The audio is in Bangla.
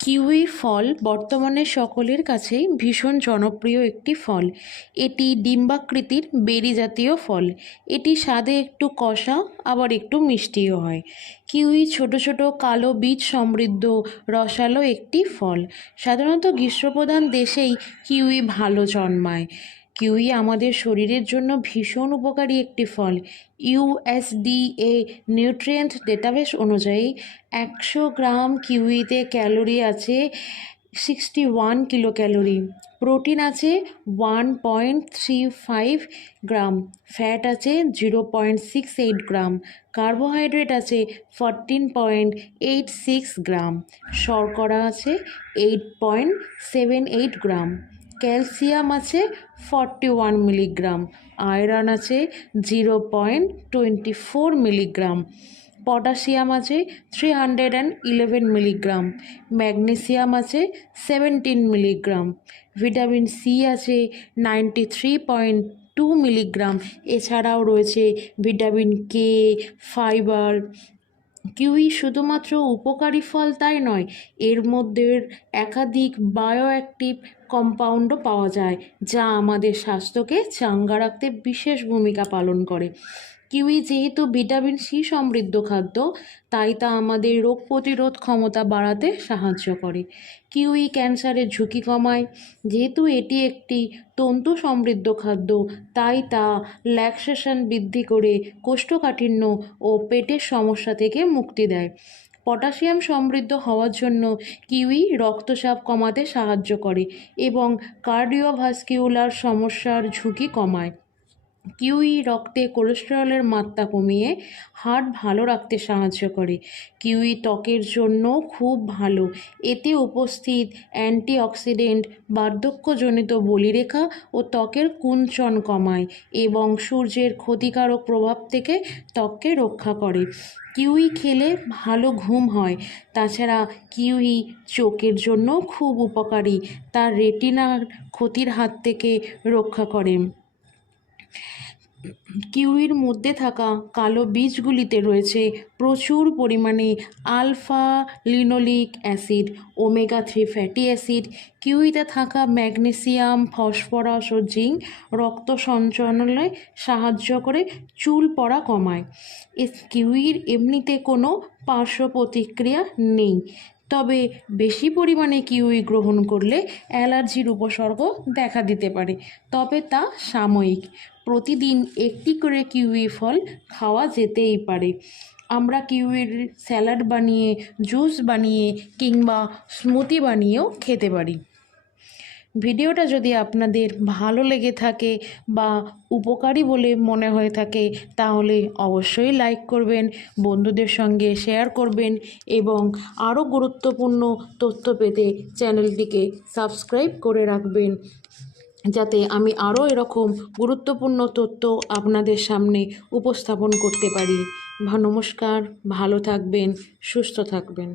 কিউই ফল বর্তমানে সকলের কাছেই ভীষণ জনপ্রিয় একটি ফল। এটি ডিম্বাকৃতির বেরি জাতীয় ফল। এটি স্বাদে একটু কষা আবার একটু মিষ্টিও হয়। কিউই ছোট ছোট কালো বীজ সমৃদ্ধ রসালো একটি ফল। সাধারণত গ্রীষ্মপ্রধান দেশেই কিউই ভালো জন্মায়। কিউই আমাদের শরীরের জন্য ভীষণ উপকারী একটি ফল। ইউএসডিএ নিউট্রিয়েন্ট ডেটাবেস অনুযায়ী 100 গ্রাম কিউইতে ক্যালোরি আছে 61 কিলো ক্যালোরি, প্রোটিন আছে 1.35 গ্রাম, ফ্যাট আছে 0.68 গ্রাম, কার্বোহাইড্রেট আছে 14.86 গ্রাম, শর্করা আছে 8.78 গ্রাম, ক্যালসিয়াম আছে 41 মিলিগ্রাম, আয়রন আছে 0.24 মিলিগ্রাম, পটাশিয়াম আছে 311 মিলিগ্রাম, ম্যাগনেসিয়াম আছে 17 মিলিগ্রাম, ভিটামিন সি আছে 93.2 মিলিগ্রাম। এছাড়াও রয়েছে ভিটামিন কে, ফাইবার। কিউই শুধুমাত্র উপকারী ফল তাই নয়, এর মধ্যে একাধিক বায়োঅ্যাক্টিভ কম্পাউন্ডও পাওয়া যায় যা আমাদের স্বাস্থ্যকে চাঙ্গা রাখতে বিশেষ ভূমিকা পালন করে। কিউই যেহেতু ভিটামিন সি সমৃদ্ধ খাদ্য, তাই তা আমাদের রোগ প্রতিরোধ ক্ষমতা বাড়াতে সাহায্য করে। কিউই ক্যান্সারের ঝুঁকি কমায়। যেহেতু এটি একটি তন্তু সমৃদ্ধ খাদ্য, তাই তা ল্যাকটেশন বৃদ্ধি করে কোষ্ঠকাঠিন্য ও পেটের সমস্যা থেকে মুক্তি দেয়। পটাশিয়াম সমৃদ্ধ হওয়ার জন্য কিউই রক্তচাপ কমাতে সাহায্য করে এবং কার্ডিওভাস্কিউলার সমস্যার ঝুঁকি কমায়। কিউই রক্তে কোলেস্টেরলের মাত্রা কমিয়ে হার্ট ভালো রাখতে সাহায্য করে। কিউই ত্বকের জন্য খুব ভালো। এতে উপস্থিত অ্যান্টিঅক্সিডেন্ট বার্ধক্যজনিত বলিরেখা ও ত্বকের কুঞ্চন কমায় এবং সূর্যের ক্ষতিকারক প্রভাব থেকে ত্বককে রক্ষা করে। কিউই খেলে ভালো ঘুম হয়। তাছাড়া কিউই চোখের জন্য খুব উপকারী, তার রেটিনার ক্ষতির হাত থেকে রক্ষা করে। কিউইর মধ্যে থাকা কালো বীজগুলিতে রয়েছে প্রচুর পরিমাণে alpha linoleic acid, omega three fatty acid. কিউইতে থাকা ম্যাগনেসিয়াম, ফসফরাস ও জিঙ্ক রক্ত সঞ্চালনে সাহায্য করে, চুল পড়া কমায়। কিউইর এমনিতে কোনো পার্শ্ব প্রতিক্রিয়া নেই, তবে বেশি পরিমাণে কিউই গ্রহণ করলে অ্যালার্জির উপসর্গ দেখা দিতে পারে, তবে তা সাময়িক। প্রতিদিন একটি করে কিউই ফল খাওয়া যেতেই পারে। আমরা কিউইর স্যালাড বানিয়ে, জুস বানিয়ে কিংবা স্মুদি বানিয়েও খেতে পারি। ভিডিওটা যদি আপনাদের ভালো লেগে থাকে বা উপকারী বলে মনে হয়ে থাকে, তাহলে অবশ্যই লাইক করবেন, বন্ধুদের সঙ্গে শেয়ার করবেন এবং আরও গুরুত্বপূর্ণ তথ্য পেতে চ্যানেলটিকে সাবস্ক্রাইব করে রাখবেন, যাতে আমি আরও এরকম গুরুত্বপূর্ণ তথ্য আপনাদের সামনে উপস্থাপন করতে পারি। নমস্কার, ভালো থাকবেন, সুস্থ থাকবেন।